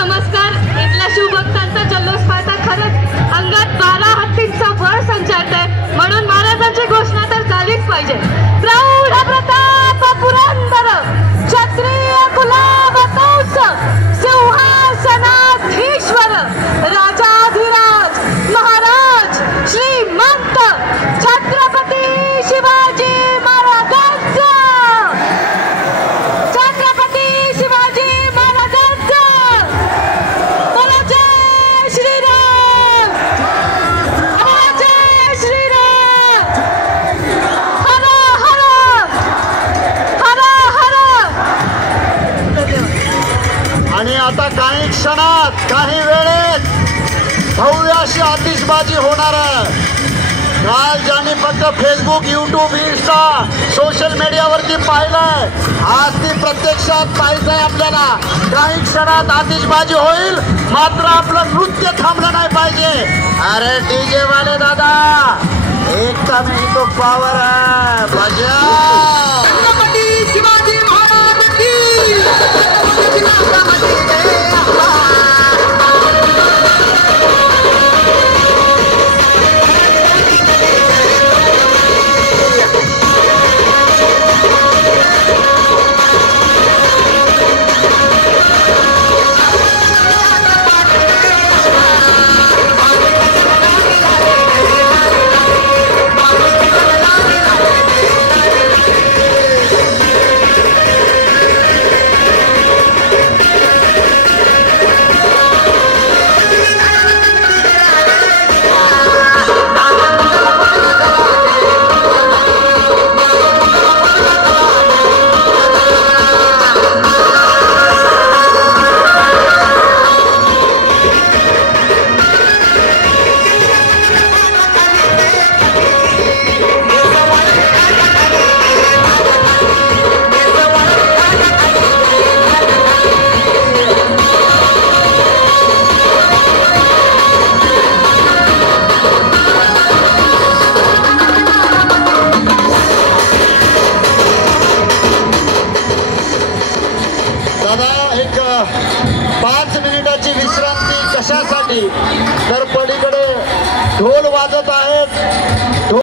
नमस्कार. इथल्या शिवभक्तांचा जल्लोष पाहता खरंच अंगात 12 हत्तींचा बळ संचारतंय. म्हणून महाराजांची घोषणा तर झालीच पाहिजे. प्रौढ प्रताप पुरंदर क्षत्रिय कुलावतंस सिंहासनाधीश्वर राजाधिराज महाराज श्रीमंत छत्रपती शिवाजी महाराजांचा आता काही क्षणात काही वेळेत भव्य अशी आतिषबाजी होणार आहे. काल ज्यांनी फक्त फेसबुक, यूट्यूब, इंस्टा, सोशल मीडियावरती पाहिलंय, आज ती प्रत्यक्षात पाहायचंय आपल्याला. काही क्षणात आतिषबाजी होईल, मात्र आपलं नृत्य थांबलं नाही पाहिजे. अरे डीजे वाले दादा, एकता में ही तो पावर है. बजाओ शिवाजी महाराज की. एक 5 मिनिटाची विश्रांती कशासाठी, तर पलीकडे ढोल वाजत आहे.